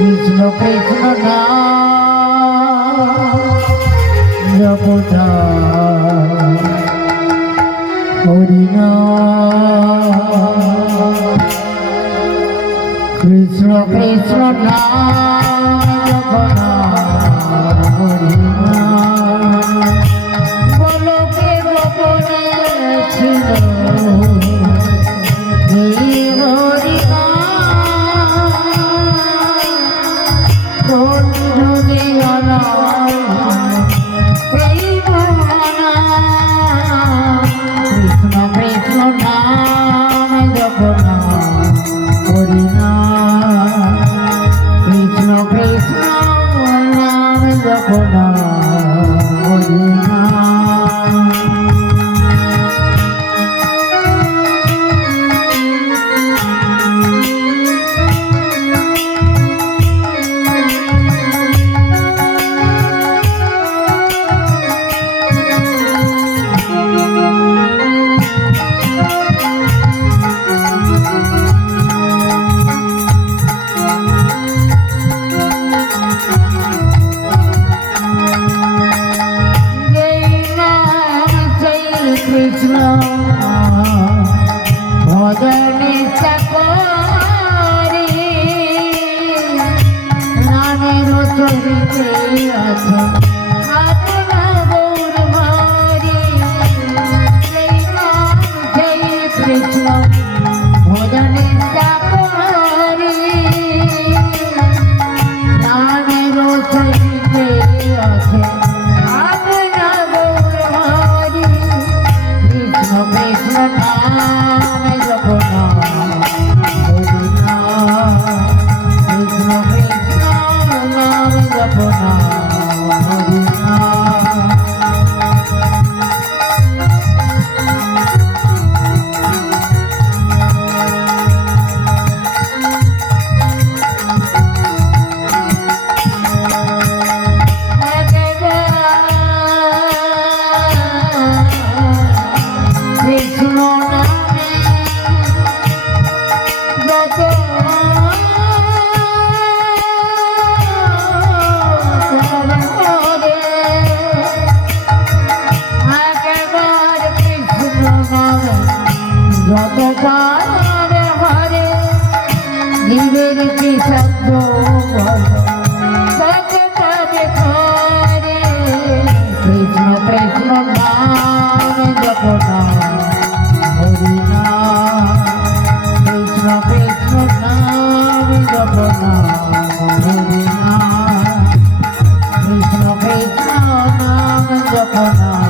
কৃষ্ণ কৃষ্ণ নাম জপনা হরি নাম কৃষ্ণ কৃষ্ণ নাম জপনা হরি নাম বলকে গোপনে ছিল কৃষ্ণ ভজনে চাকরি নামের চরিতে আছে আপনার গৌর হরি কৃষ্ণ ভজনে চাকরি নামের চরিতে আছে কৃষ্ণ নাম জপনা হরি নাম কৃষ্ণ কৃষ্ণ নাম জপনা হরি নাম যতবার হরে জীবের কি শব্দ ততভাবে হরে কৃষ্ণ কৃষ্ণ নাম জপনা হরি নাম কৃষ্ণ কৃষ্ণ নাম জপনা হরি নাম কৃষ্ণ কৃষ্ণ নাম জপনা